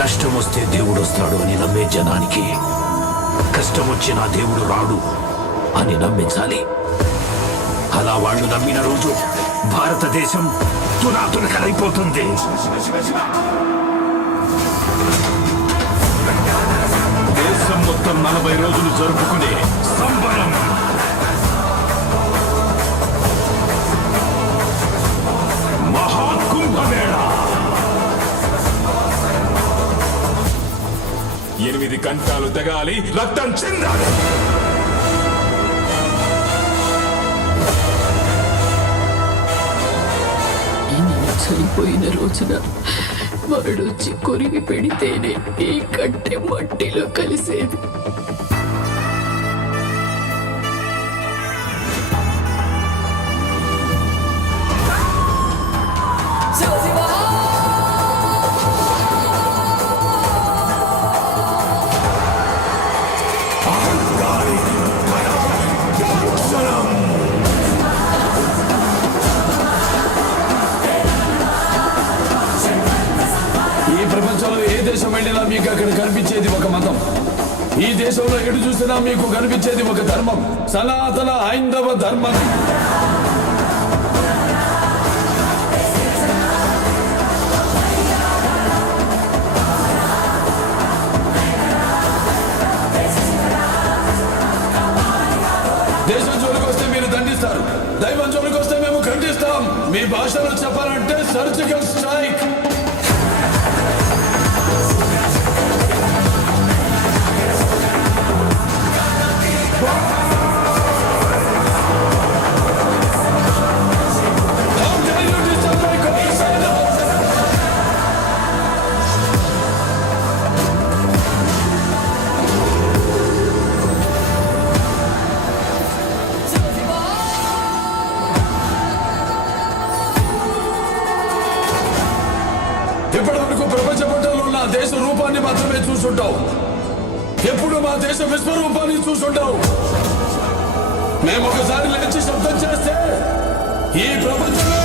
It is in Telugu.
కష్టం వస్తే దేవుడు వస్తాడు అని నమ్మే జనానికి కష్టం వచ్చినా దేవుడు రాడు అని నమ్మించాలి. అలా వాళ్ళు నమ్మిన రోజు భారతదేశం తునాతునకలైపోతుంది. దేశం మొత్తం 40 రోజులు జరుపుకునే సంబరం. మహాకుంభమేళ 8 గంటలు తెగాలి, రక్తం చెందాలి. చనిపోయిన రోజున వాడొచ్చి కొరిగి పెడితేనే ఈ కట్టె మట్టిలో కలిసేది. ప్రపంచంలో ఏ దేశం వెళ్ళినా మీకు అక్కడ కనిపించేది ఒక మతం. ఈ దేశంలో ఎటు చూసినా మీకు కనిపించేది ఒక ధర్మం, సనాతన హైందవ ధర్మం. దేశం జోలికి వస్తే మీరు దండిస్తారు, దైవం జోలికి వస్తే మేము ఖండిస్తాం. మీ భాషలో చెప్పాలంటే సర్జికల్ స్ట్రైక్. ఇప్పటి వరకు ప్రపంచ పట్టణంలో ఉన్న దేశ రూపాన్ని మాత్రమే చూసుంటావు. ఎప్పుడు మా దేశ విశ్వరూపాన్ని చూసుంటావు. మేము ఒకసారి లేచి శబ్దం చేస్తే ఈ ప్రపంచంలో